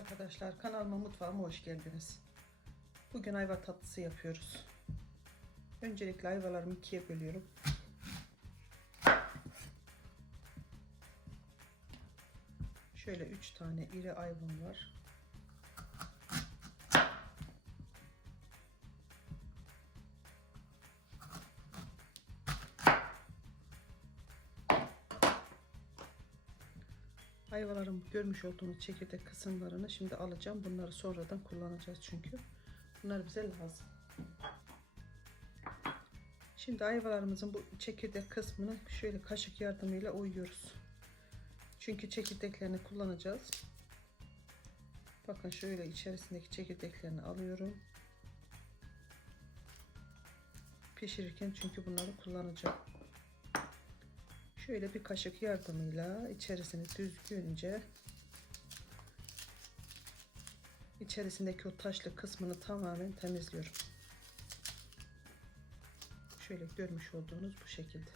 arkadaşlar, kanalıma mutfağıma hoş geldiniz. Bugün ayva tatlısı yapıyoruz. Öncelikle ayvalarımı ikiye bölüyorum. Şöyle üç tane iri ayvam var. Ayvaların görmüş olduğunuz çekirdek kısımlarını şimdi alacağım. Bunları sonradan kullanacağız çünkü. Bunlar bize lazım. Şimdi ayvalarımızın bu çekirdek kısmını şöyle kaşık yardımıyla oyuyoruz. Çünkü çekirdeklerini kullanacağız. Bakın şöyle içerisindeki çekirdeklerini alıyorum. Pişirirken çünkü bunları kullanacağım. Şöyle bir kaşık yardımıyla içerisini düzgünce içerisindeki o taşlı kısmını tamamen temizliyorum. Şöyle görmüş olduğunuz bu şekilde.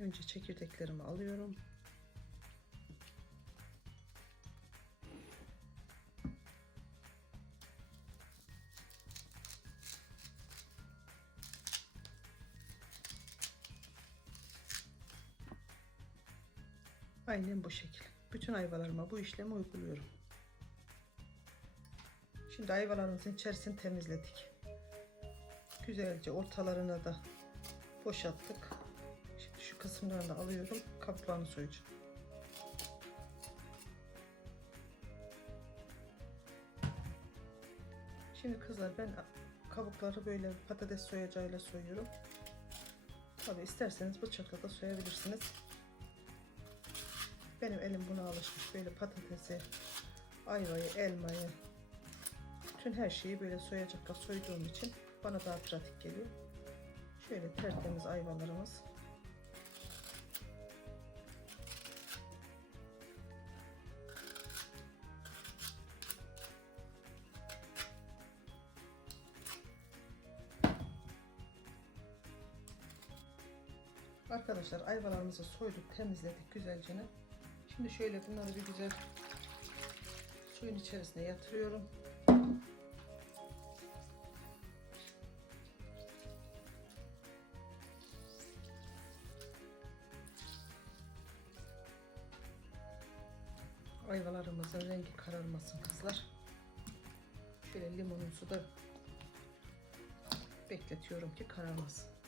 Önce çekirdeklerimi alıyorum. Aynen bu şekil. Bütün ayvalarıma bu işlemi uyguluyorum. Şimdi ayvalarımızın içerisini temizledik. Güzelce ortalarına da boşalttık. Şimdi şu kısımlarını alıyorum. Kabuklarını soyacağım. Şimdi kızlar ben kabukları böyle patates soyacağıyla soyuyorum. Tabi isterseniz bıçakla da soyabilirsiniz. Benim elim buna alışmış. Böyle patatesi, ayvayı, elmayı, bütün her şeyi böyle soyacakla soyduğum için bana daha pratik geliyor. Şöyle tertemiz ayvalarımız. Arkadaşlar ayvalarımızı soyduk, temizledik güzelce. Şimdi şöyle bunları bir güzel suyun içerisine yatırıyorum. Ayvalarımızın rengi kararmasın kızlar. Şöyle limonun suda bekletiyorum ki kararmasın.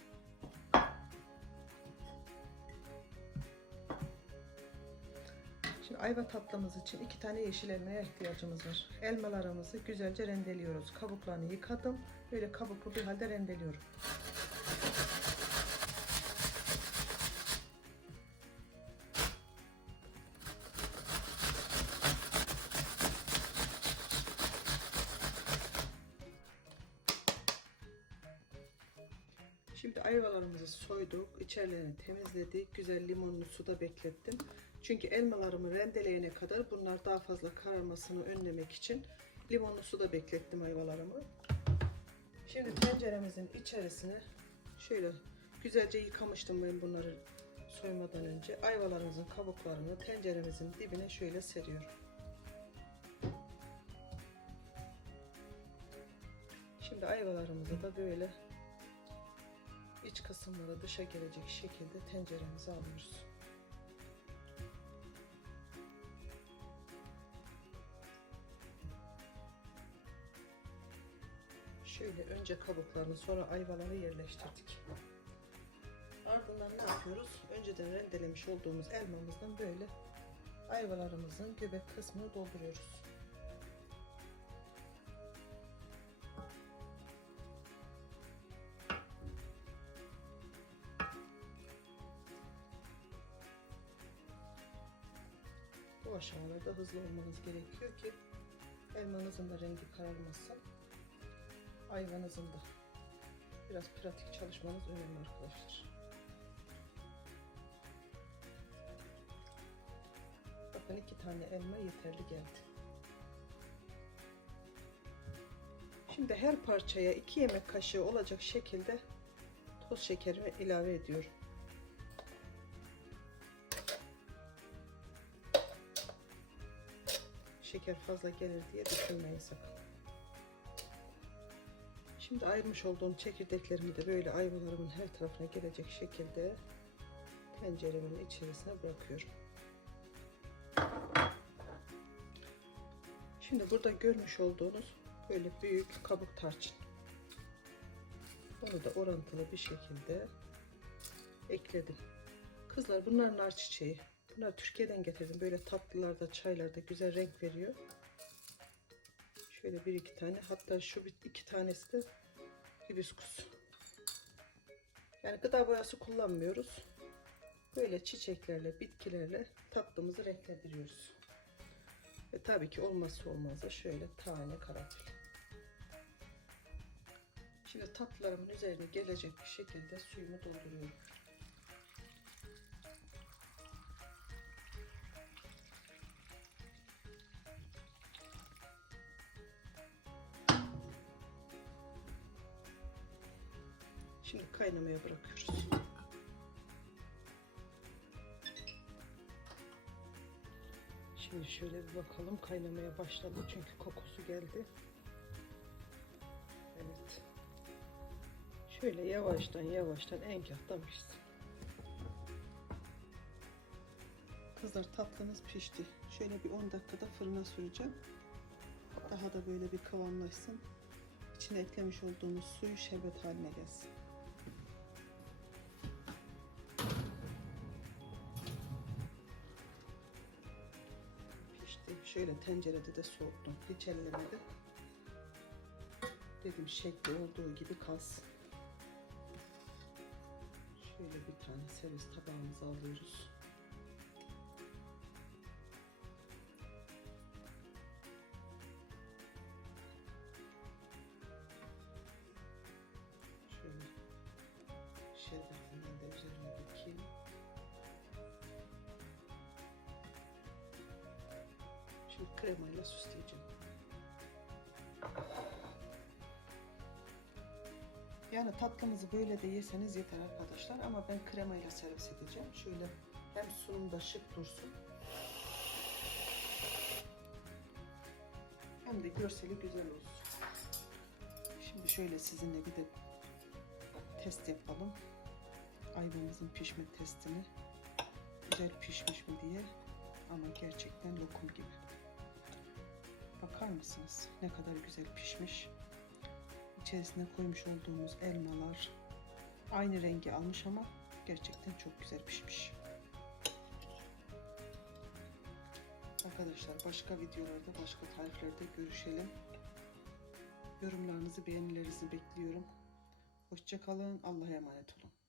Ayva tatlımız için iki tane yeşil elmaya ihtiyacımız var. Elmalarımızı güzelce rendeliyoruz. Kabuklarını yıkadım. Böyle kabuklu bir halde rendeliyorum. Şimdi ayvalarımızı soyduk, içerilerini temizledik, güzel limonlu suda beklettim. Çünkü elmalarımı rendeleyene kadar bunlar daha fazla kararmasını önlemek için limonlu suda beklettim ayvalarımı. Şimdi tenceremizin içerisine şöyle güzelce yıkamıştım ben bunları soymadan önce. Ayvalarımızın kabuklarını tenceremizin dibine şöyle seriyorum. Şimdi ayvalarımızı da böyle iç kısımlara dışa gelecek şekilde tenceremize alıyoruz. Şöyle önce kabuklarını sonra ayvaları yerleştirdik. Ardından ne yapıyoruz? Önceden rendelemiş olduğumuz elmamızdan böyle ayvalarımızın göbek kısmını dolduruyoruz. Bu aşamalarda hızlı olmanız gerekiyor ki elmanızın da rengi kararmasın. Ayvanızın da biraz pratik çalışmanız önemli arkadaşlar. Bakın iki tane elma yeterli geldi. Şimdi her parçaya iki yemek kaşığı olacak şekilde toz şekerimi ilave ediyorum. şeker fazla gelir diye düşünmeyin sakın. Şimdi ayırmış olduğum çekirdeklerimi de böyle ayvalarımın her tarafına gelecek şekilde tenceremin içerisine bırakıyorum. Şimdi burada görmüş olduğunuz böyle büyük kabuk tarçın. Onu da orantılı bir şekilde ekledim. Kızlar bunlar nar çiçeği. Bunlar Türkiye'den getirdim. Böyle tatlılarda, çaylarda güzel renk veriyor. Şöyle bir iki tane. Hatta şu bir iki tanesi de hibiskus. Yani gıda boyası kullanmıyoruz. Böyle çiçeklerle, bitkilerle tatlımızı renklendiriyoruz. Ve tabii ki olmazsa olmazı şöyle tane karanfil. Şimdi tatlılarımın üzerine gelecek bir şekilde suyumu dolduruyorum. Şimdi kaynamaya bırakıyoruz. Şimdi şöyle bir bakalım kaynamaya başladı çünkü kokusu geldi. Evet. Şöyle yavaştan yavaştan engahtan pişsin. Kızlar tatlınız pişti. Şöyle bir 10 dakikada fırına süreceğim. Daha da böyle bir kıvamlaşsın. İçine eklemiş olduğumuz suyu şerbet haline gelsin. Şöyle tencerede de soğuttum. Hiç ellemedim. Dedim şekli olduğu gibi kalsın. Şöyle bir tane servis tabağımıza alıyoruz. Şöyle şerbetinden de üzerine dökeyim. Şimdi kremayla süsleyeceğim. Yani tatlımızı böyle de yeseniz yeter arkadaşlar ama ben kremayla servis edeceğim. Şöyle hem sunumda şık dursun. Hem de görseli güzel olsun. Şimdi şöyle sizinle bir de test yapalım. Ayvamızın pişme testini. Güzel pişmiş mi diye. Ama gerçekten lokum gibi. Bakar mısınız? Ne kadar güzel pişmiş. İçerisine koymuş olduğumuz elmalar aynı rengi almış ama gerçekten çok güzel pişmiş. Arkadaşlar başka videolarda, başka tariflerde görüşelim. Yorumlarınızı, beğenilerinizi bekliyorum. Hoşçakalın. Allah'a emanet olun.